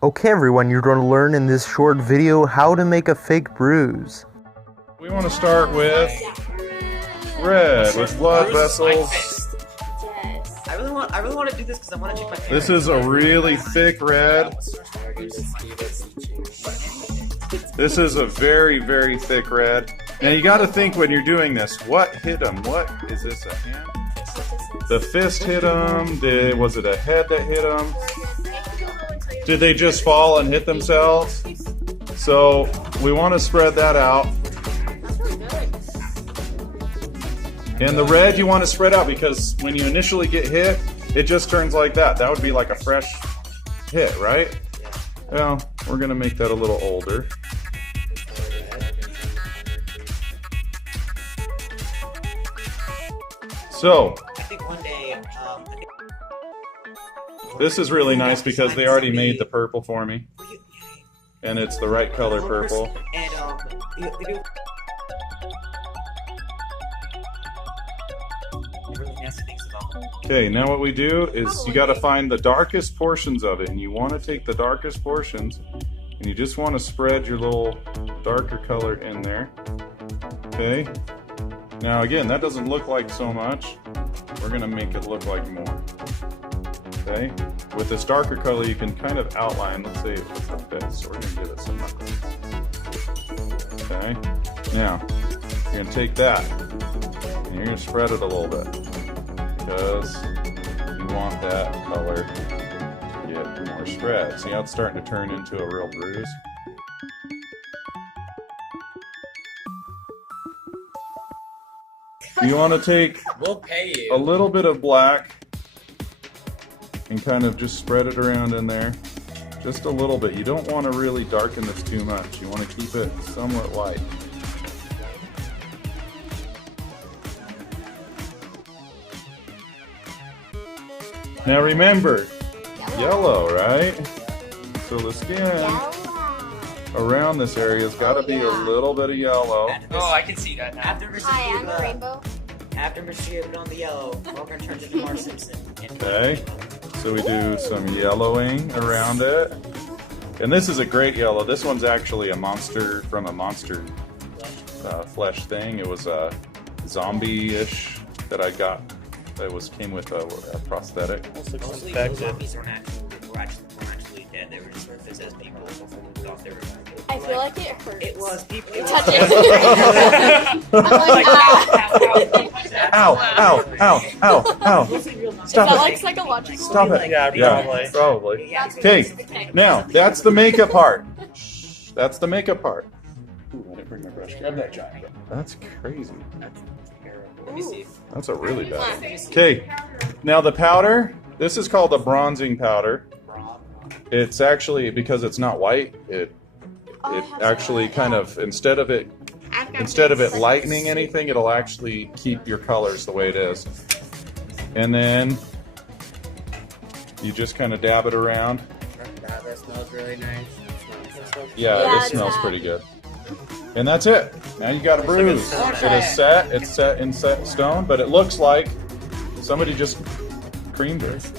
Okay everyone, you're going to learn in this short video how to make a fake bruise. We want to start with red, with blood vessels. I really want to do this because I want to check my hair. This is a really thick red. This is a very, very thick red. Now you got to think when you're doing this, what hit him? What is this, a hand? The fist hit him? Was it a head that hit him? Did they just fall and hit themselves? So we want to spread that out. And the red you want to spread out because when you initially get hit, it just turns like that. That would be like a fresh hit, right? Well, we're going to make that a little older. So, I think one day, this is really nice because they already made the purple for me. And it's the right color purple. And really nasty things about them. Okay, now what we do is you got to find the darkest portions of it, and you want to take the darkest portions and you just want to spread your little darker color in there. Okay, now again, that doesn't look like so much. We're going to make it look like more. Okay, with this darker color you can kind of outline, let's say it's the fist, so we're going to give it some knuckles. Okay, now you're going to take that and you're going to spread it a little bit because you want that color to get more spread. See how it's starting to turn into a real bruise? You want to take a little bit of black and kind of just spread it around in there. Just a little bit. You don't want to really darken this too much. You want to keep it somewhat light. Now remember, yellow, right? So the skin around this area has got to be a little bit of yellow. Oh, I can see that now. After Monsieur put on the yellow, Walker turns into Mark Simpson. Okay, so we do some yellowing around it. And this is a great yellow. This one's actually a monster from a monster flesh thing. It was a zombie-ish that I got. That came with a prosthetic. Most of the zombies were actually dead. They were just surfaced as people. Thought they were. I feel like it hurts. It was people. Touch it. Ow, ow, ow, ow, ow. Stop That it. like psychological. Stop it. Yeah, Probably. Yeah. Okay, now that's the makeup part. That's the makeup part. Ooh, I didn't bring my brush. Grab that giant. That's crazy. Let me see. That's a really bad. Okay, now the powder. This is called a bronzing powder. It's actually, because it's not white, it actually kind of, instead of it lightening anything, it'll actually keep your colors the way it is. And then you just kind of dab it around. That smells really nice. Yeah, it smells pretty good. And that's it. Now you got a bruise. It is set. It's set in stone, but it looks like somebody just creamed it.